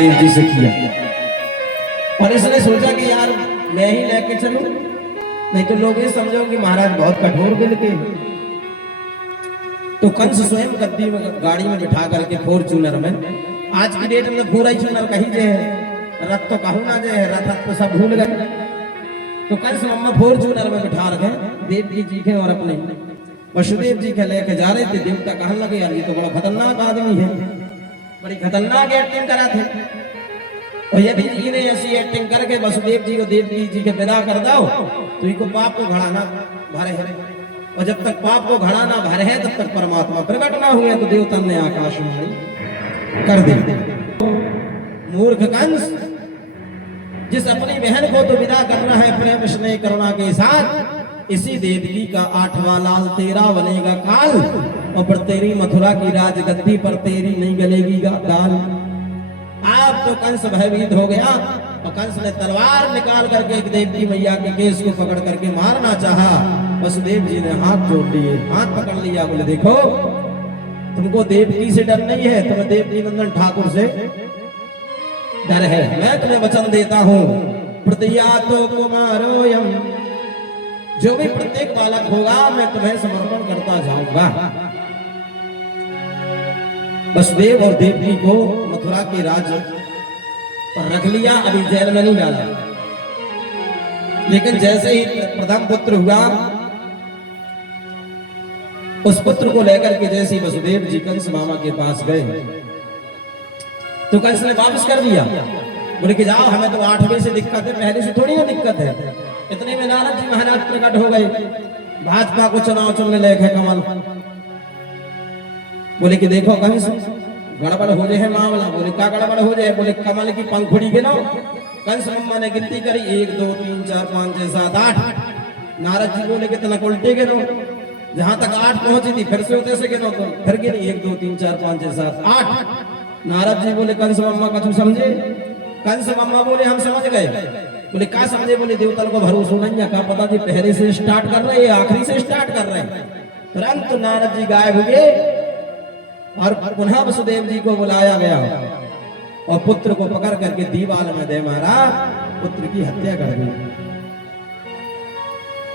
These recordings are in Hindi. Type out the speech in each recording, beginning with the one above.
जी से किया और इसने सोचा कि यार मैं ही लेके चलूं, नहीं तो लोग ये समझो कि महाराज बहुत कठोर दिल के। तो कंस स्वयं गद्दी में गाड़ी में बिठा करके फॉर्च्यूनर में, आज की डेट में फॉर्च्यूनर कहीं जे है, रथ तो कहूं ना जे है, रथ तो सब भूल गए। तो कंस मम्मा फॉर्च्यूनर में बिठा रखे देवकी जी के और अपने वसुदेव जी के लेके जा रहे थे। देवता कहने लगे यार ये तो बड़ा खतरनाक आदमी है, बड़ी खतरनाक एक्टिंग करा थे। और यदि जी ने ऐसी एक्टिंग करके वसुदेव जी को देवकी जी के विदा कर दो तो इनको पाप को घड़ाना भरे है, और जब तक पाप को घड़ाना भरे है तब तक परमात्मा प्रकट ना हुए। तो देवता ने आकाश में कर दे। मूर्ख कंस, जिस अपनी बहन को तो विदा करना है प्रेम स्नेह करुणा के साथ, इसी देवकी का 8वां लाल तेरा बनेगा काल, और पर तेरी मथुरा की राजगद्दी पर तेरी नहीं गलेगी दाल। आप तो कंस भयभीत हो गया और कंस ने तलवार निकाल करके एक देवकी मैया के केस को पकड़ करके मारना चाहा। वसुदेव जी ने हाथ जोड़ लिए, हाथ पकड़ लिया, बोले देखो तुमको देवकी से डर नहीं है, तुम्हें देवकी नंदन ठाकुर से डर है। मैं तुम्हें वचन देता हूं प्रतियातो कुमारोयम, जो भी प्रत्येक बालक होगा मैं तुम्हें समर्पण करता जाऊंगा। वसुदेव और देवकी को मथुरा के राज पर रख लिया, अभी जेल में नहीं डाला। लेकिन जैसे ही प्रथम पुत्र हुआ, उस पुत्र को लेकर के जैसे ही वसुदेव जी कंस मामा के पास गए तो कंस ने वापस कर दिया, बोले कि जाओ हमें तो 8वें से दिक्कत है, पहले से थोड़ी ना दिक्कत है। इतने में नारद जी महाराज प्रकट हो गए, भाजपा को चुनाव चुनने लायक है कमल। बोले कि देखो कंस गड़बड़ हो जाए है मामला। बोले क्या गड़बड़ हो जाए? बोले कमल की पंखुड़ी गिनो। कंस मम्मा ने गिनती करी 1 2 3 4 5 6 7 8। नारद जी बोले कितना उल्टे गिनो, जहां तक 8 पहुंची थी फिर से होते से गिनो, तो फिर गिनी 1 2 3 4 5 6 7 8। नारद जी बोले कंस मम्मा का तू समझे? कंस मम्मा बोले हम समझ गए। बोले क्या समझे? बोले देवतल को भरोसा नहीं है, क्या पता जी पहले से स्टार्ट कर रहे हैं आखिरी से स्टार्ट कर रहे हैं। तुरंत नारद जी गायब हो गए और पुनः वसुदेव जी को बुलाया गया और पुत्र को पकड़ करके दीवाल में दे मारा, पुत्र की हत्या कर दी।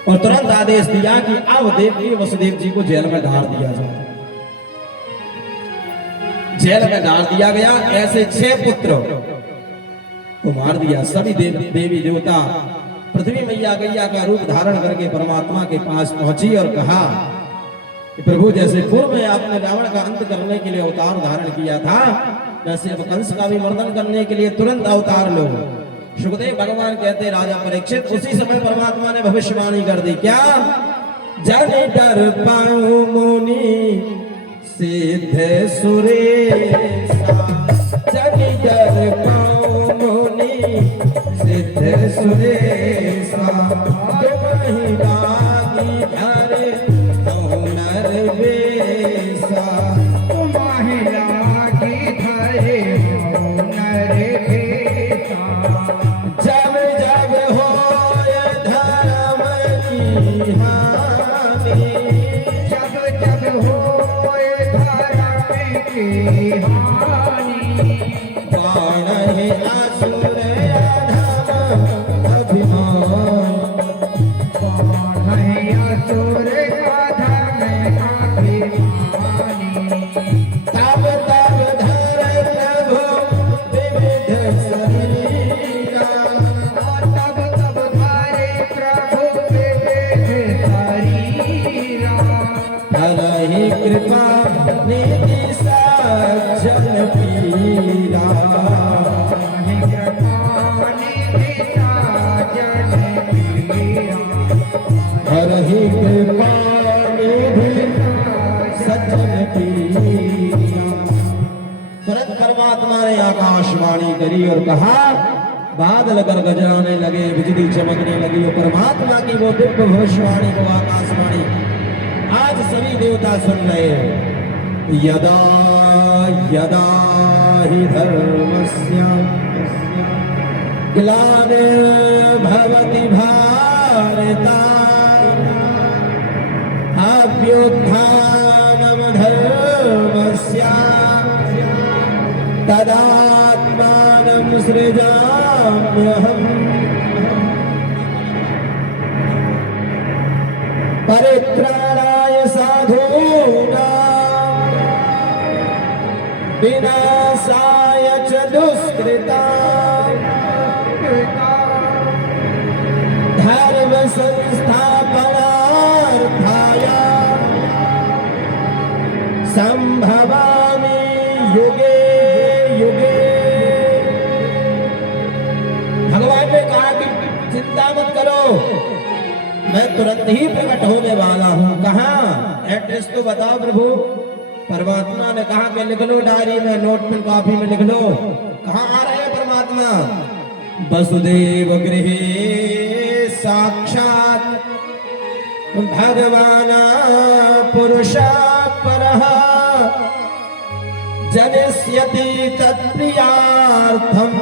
और तुरंत आदेश दिया कि अब देवकी वसुदेव जी को जेल में डाल दिया जाए। जेल में डाल दिया गया। ऐसे 6 पुत्र को मार दिया। सभी देवी देवता पृथ्वी मैया गैया का रूप धारण करके परमात्मा के पास पहुंची और कहा कि प्रभु जैसे पूर्व में आपने रावण का अंत करने के लिए अवतार धारण किया था, वैसे अब कंस का भी मर्दन करने के लिए तुरंत अवतार लो। सुखदेव भगवान कहते राजा परीक्षित, उसी समय परमात्मा ने भविष्यवाणी कर दी, क्या जाने डर पाऊं मुनि सिद्ध सुरेशा, जाने डर पाऊं मुनि सिद्ध सुरेशा, तुम्हीं लागी धरे नरवेशा, तुम्हीं लागी धरे नरवेशा, जब जब होए धर्म की हानि, जब जब होए धर्म की हानि, बाणहि असुर अधम अभिमान, बाणहि असुर तब तब धर प्रभु विविध शरीरा, तब तब धरे प्रभु विविध शरीरा, हरहि कृपा निधि सज्जन पीरा, हरहि कृपा निधि सज्जन पीरा, हरहि कृपा तुरंत परमात्मा ने आकाशवाणी करी और कहा, बादल कर गजराने लगे, बिजली चमकने लगी। और परमात्मा की वो दिव्य भविष्यवाणी को आकाशवाणी आज सभी देवता सुन रहे हैं। यदा यदा हि धर्मस्य ग्लानिर्भवति भारत, अभ्युत्थानम् धर्मस्य तदात्मा सृजाम्यहम् परित्राणाय साधूनां विनाशाय च दुष्कृतां धर्म संस्थापनार्थाय संभवामि युगे युगे। भगवान ने कहा कि चिंता मत करो, मैं तुरंत ही प्रकट होने वाला हूं। कहां? एड्रेस तो बताओ प्रभु। परमात्मा ने कहा कि लिख लो डायरी में, नोट पेन कॉपी में लिख लो। कहां आ रहे हैं परमात्मा? वसुदेव गृहे साक्षात भगवान पुरुषा परः जनिष्यति तत्प्रियार्थम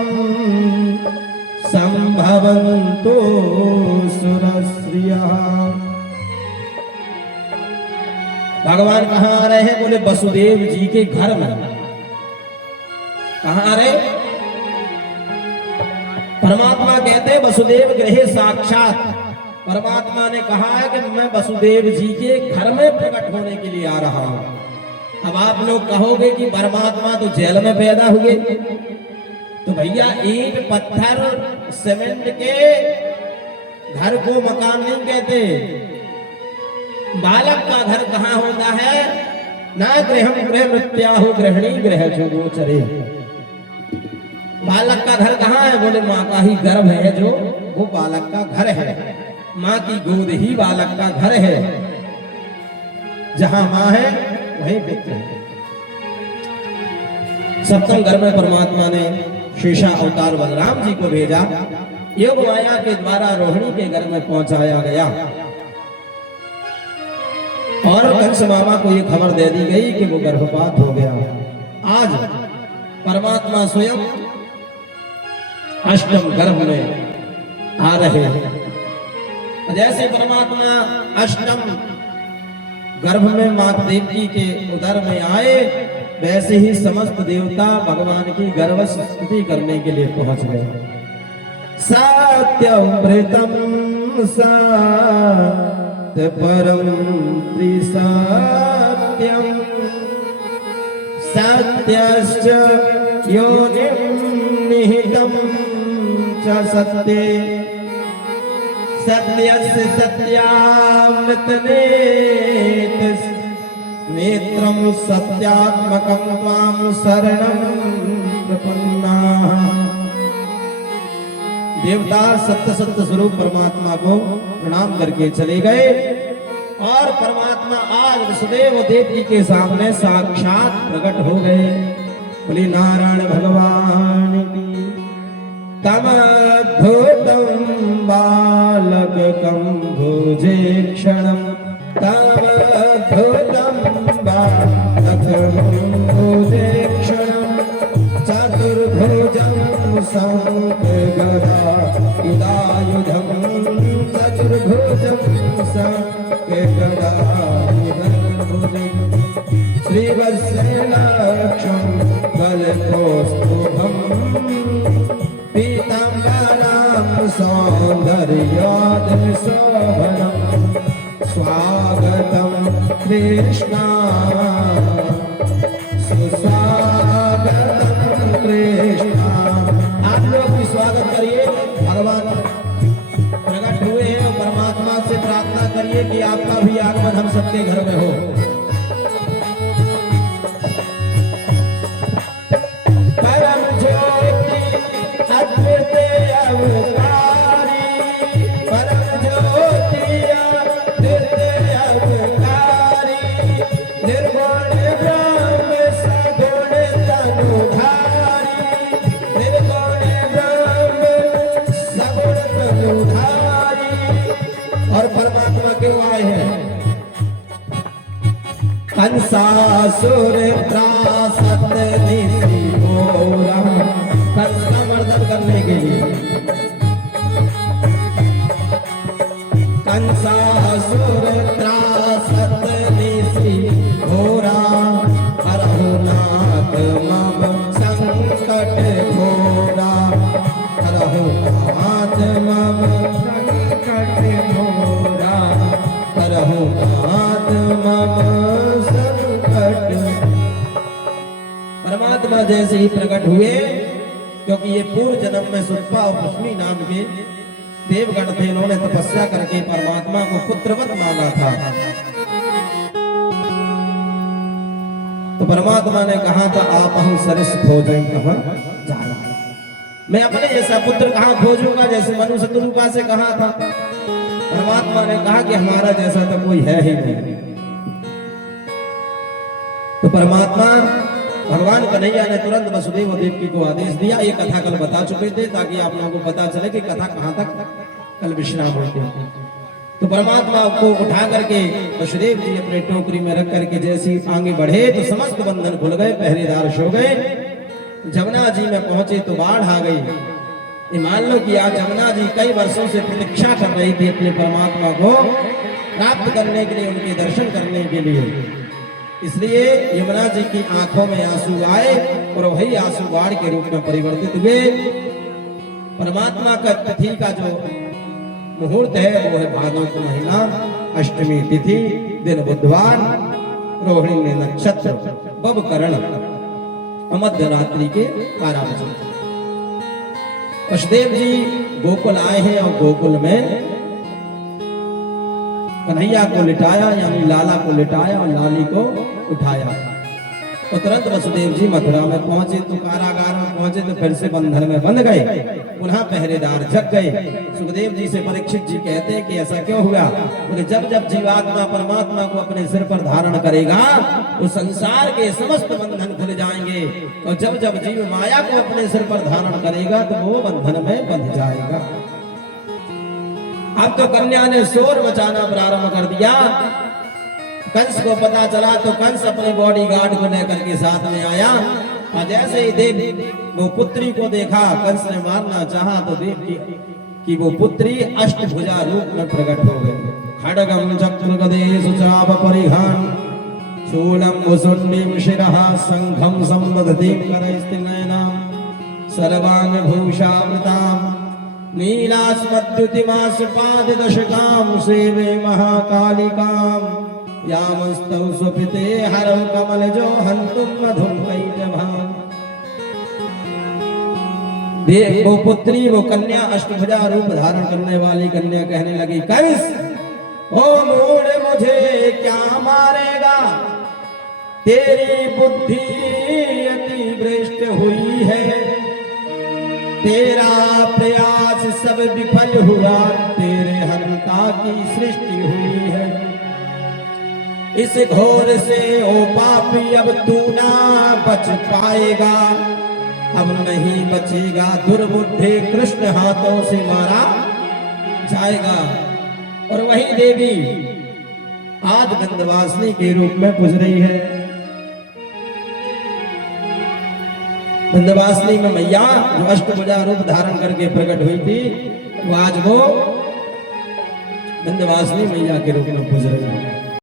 संभवन्तो सुरश्रियः। भगवान कहाँ आ रहे हैं? बोले वसुदेव जी के घर में। कहाँ आ रहे? परमात्मा कहते वसुदेव गृहे साक्षात। परमात्मा ने कहा है कि मैं वसुदेव जी के घर में प्रकट होने के लिए आ रहा हूं। अब आप लोग कहोगे कि परमात्मा तो जेल में पैदा हुए, तो भैया ईंट पत्थर सीमेंट के घर को मकान नहीं कहते। बालक का घर कहाँ होता है? ना गृहम गृह मृत्याहु गृहिणी गृह जो गोचरे। बालक का घर कहाँ है? बोले माँ का ही गर्भ है जो वो बालक का घर है। माँ की गोद ही बालक का घर है। जहां माँ है वहीं पित्र है। सप्तम घर में परमात्मा ने शेषा अवतार बलराम जी को भेजा। योग माया के द्वारा रोहिणी के घर में पहुंचाया गया और कंस मामा को ये खबर दे दी गई कि वो गर्भपात हो गया। आज परमात्मा स्वयं अष्टम गर्भ में आ रहे हैं। जैसे परमात्मा अष्टम गर्भ में मां देवकी के उदर में आए, वैसे ही समस्त देवता भगवान की गर्भ स्तुति करने के लिए पहुंच गए। सत्यमृतम सत्य परम त्रिसत्यम सत्यश्च योनिं निहितं च सत्ये सत्यस्य सत्यामृतनेत नेत्रं सत्यात्मकं त्वां शरणं प्रपन्नाः। देवता सत्य सत्य स्वरूप परमात्मा को प्रणाम करके चले गए और परमात्मा आज वसुदेव देवकी के सामने साक्षात प्रकट हो गए। बोले नारायण भगवान की। तमद्भुतं बालकं भुजे क्षणं तमद्भुतं बालकं भुजे क्षणं चतुर्भुजं शङ्खगदायुधं चतुर्भुजं शङ्खगदायुधं श्रीवत्सलाक्षं कलकौस्तुभं पीताम्बरं सौन्दर्यादिशोभनं स्वागतं कृष्णा सुस्वागतं कृष्णा। आप लोग भी स्वागत करिए। भगवान प्रकट हुए हैं और परमात्मा से प्रार्थना करिए कि आपका भी आगमन हम सबके घर में हो। परम ज्योति अद्भुत अवतारी परम ज्योति अद्भुत अवतारी निर्गुण ब्रह्म सगुण तनुधारी निर्गुण ब्रह्म सगुण तनुधारी। और परमात्मा क्यों आए हैं? कंसासुर त्रासत निशिकोरा, कंस का मर्दन करने के लिए। कंसासुर त्रासत निशिकोरा हरहुनाथ मम संकट घोरा। जैसे ही प्रकट हुए, क्योंकि ये पूर्व जन्म में सुप्पा और पुष्मी नाम के देवगण थे, इन्होंने तपस्या करके परमात्मा को पुत्रवत मांगा था। तो परमात्मा ने कहा था आप हम सरस खोजें कहां जाए, मैं अपने जैसा पुत्र कहां खोजूंगा, जैसे मनु शत्रुघ्न से कहा था। परमात्मा ने कहा कि हमारा जैसा तो कोई है ही नहीं। तो परमात्मा भगवान कन्हैया ने तुरंत वसुदेव देवकी को आदेश दिया। ये कथा कल बता चुके थे ताकि आप लोगों को पता चले कि कथा कहां तक कल विश्राम होते हैं। तो परमात्मा को उठा करके वसुदेव जी अपने टोकरी में रख करके जैसे आगे बढ़े तो समस्त बंधन खुल गए, पहरेदार सो गए। जमुना जी में पहुंचे तो बाढ़ आ गई। ये मान लो कि आज जमुना जी कई वर्षों से प्रतीक्षा कर रही थी अपने परमात्मा को प्राप्त करने के लिए, उनके दर्शन करने के लिए। इसलिए यमुना जी की आंखों में आंसू आए और वही आंसू बाढ़ के रूप में परिवर्तित हुए। परमात्मा का तिथि का जो मुहूर्त है वो है भादों की महीना, अष्टमी तिथि, दिन बुधवार, रोहिणी नक्षत्र, बबकरण, मध्य रात्रि के 12 बजे। वसुदेव जी गोकुल आए हैं और गोकुल में कन्हैया को लिटाया, यानी लाला को लिटाया और लाली को उठाया। और तुरंत वसुदेव जी मथुरा में पहुंचे तो कारागार में पहुंचे तो फिर से बंधन में बंध गए, पुनः पहरेदार जग गए। सुखदेव जी से परीक्षित जी कहते हैं कि ऐसा क्यों हुआ? बोले जब जब जीवात्मा परमात्मा को अपने सिर पर धारण करेगा तो संसार के समस्त बंधन खुल जाएंगे, और जब जब जीव माया को अपने सिर पर धारण करेगा तो वो बंधन में बंध जाएगा। अब तो कन्या ने शोर मचाना प्रारंभ कर दिया। कंस को पता चला तो कंस अपने बॉडीगार्ड को लेकर के साथ में आया, और जैसे ही देव वो पुत्री को देखा, कंस ने मारना चाहा तो देव की वो पुत्री अष्टभुजा रूप में प्रकट हो गई। खड्गम चक्र गदेश चाप परिघान शूलम मुसुंडीम शिरः संघम संदधतीम करैस्तिनयनां सर्वांग भूषावृतां नीलास्मद्युतिमास्पादिदशकां सेवे महाकालिकां यामस्तौ स्वपिते हरौ कमलजो हन्तुं मधुं कैटभां। वो पुत्री, वो कन्या अष्टभुजा रूप धारण करने वाली कन्या कहने लगी, कंस ओ मूढ़ मुझे क्या मारेगा, तेरी बुद्धि अति भ्रष्ट हुई है, तेरा प्रयास सब विफल हुआ, तेरे हंता की सृष्टि हुई है। इस घोर से ओ पापी अब तू ना बच पाएगा, अब नहीं बचेगा, दुर्बुद्धे कृष्ण हाथों से मारा जाएगा। और वही देवी आज विंध्यवासिनी के रूप में पूज रही है। विंध्यवासिनी में मैया जो अष्टभुजा रूप धारण करके प्रकट हुई थी, वो आज वो विंध्यवासिनी मैया के रूप में पूज रही है।